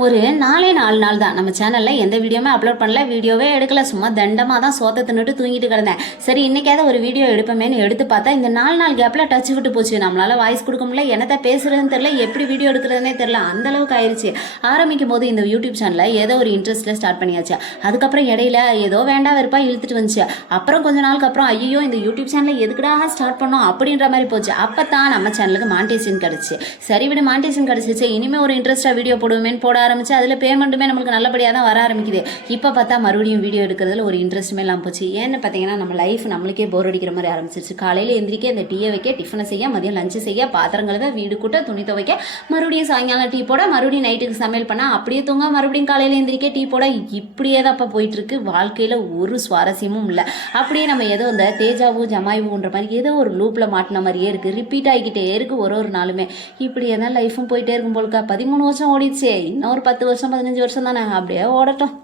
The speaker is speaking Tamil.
ஒரு 4 நாள் தான் நம்ம சேனலில் எந்த வீடியோவுமே அப்லோட் பண்ணல, வீடியோவே எடுக்கல, சும்மா தண்டமாக தான் சோத்தை தின்னுட்டு தூங்கிட்டு கிடந்தேன். சரி இன்னைக்காவது ஒரு வீடியோ எடுப்பமேன்னு எடுத்து பார்த்தா இந்த 4 கேப்பில் டச் விட்டு போச்சு. நம்மளால் வாய்ஸ் கொடுக்க முடியல, என்னத்தை பேசுறதுன்னு தெரியல, எப்படி வீடியோ எடுக்கிறதுனே தெரியல, அந்தளவுக்கு ஆயிடுச்சு. ஆரம்பிக்கும் போது இந்த யூடியூப் சேனலில் ஏதோ ஒரு இன்ட்ரெஸ்ட்டில் ஸ்டார்ட் பண்ணியாச்சு. அதுக்கப்புறம் இடையில ஏதோ வேண்டாம் வெறுப்பா இழுத்துட்டு வந்துச்சு. அப்புறம் கொஞ்ச நாளுக்கு அப்புறம் ஐயோ இந்த யூடியூப் சேனலில் எதுக்குடா ஸ்டார்ட் பண்ணோம் அப்படின்ற மாதிரி போச்சு. அப்போ தான் நம்ம சேனலுக்கு மானிட்டைசேஷன் கிடச்சி. சரி விடு, மானிட்டைசேஷன் கிடச்சிச்சு, இனிமேல் ஒரு இன்ட்ரெஸ்ட்டாக வீடியோ போடுவேன்னு போட ஆரம்பிச்சு. அதில் பேமெண்ட்டுமே நம்மளுக்கு நல்லபடியாக தான் வர ஆரம்பிக்குது. இப்போ பார்த்தா மறுபடியும் வீடியோ எடுக்கிறதுல ஒரு இன்ட்ரெஸ்ட்டுமே இல்லாமல் போச்சு. ஏன்னு பார்த்தீங்கன்னா நம்ம லைஃப் நம்மளுக்கே போர் அடிக்கிற மாதிரி ஆரம்பிச்சிருச்சு. காலையில் எந்திரிக்க இந்த டீயை வைக்க, டிஃபனை செய்ய, மதியம் லஞ்சு செய்ய, பாத்திரம் கழுவ, வீடு கூட்ட, துணி துவைக்க, மறுபடியும் சாயங்காலம் டீ போட, மறுபடியும் நைட்டுக்கு சமையல் பண்ண, அப்படியே தூங்க, மறுபடியும் காலையில் எந்திரிக்க டீ போட, இப்படியே தான் அப்போ போயிட்டுருக்கு. வாழ்க்கையில் ஒரு சுவாரஸ்யமும் இல்லை. அப்படியே நம்ம ஏதோ இந்த தேஜாவும் ஜமாயுன்ற மாதிரி ஏதோ ஒரு லூப்பில் மாட்டின மாதிரியே இருக்குது. ரிப்பீட் ஆகிக்கிட்டே இருக்குது ஒரு நாளுமே. இப்படியே தான் லைஃபும் போயிட்டே இருக்கும் போலுக்கா. 13 வருஷம் ஓடிடுச்சே, இன்னும் ஒரு 10 வருஷம் 15 வருஷம் தானே, அப்படியே ஓடட்டும்.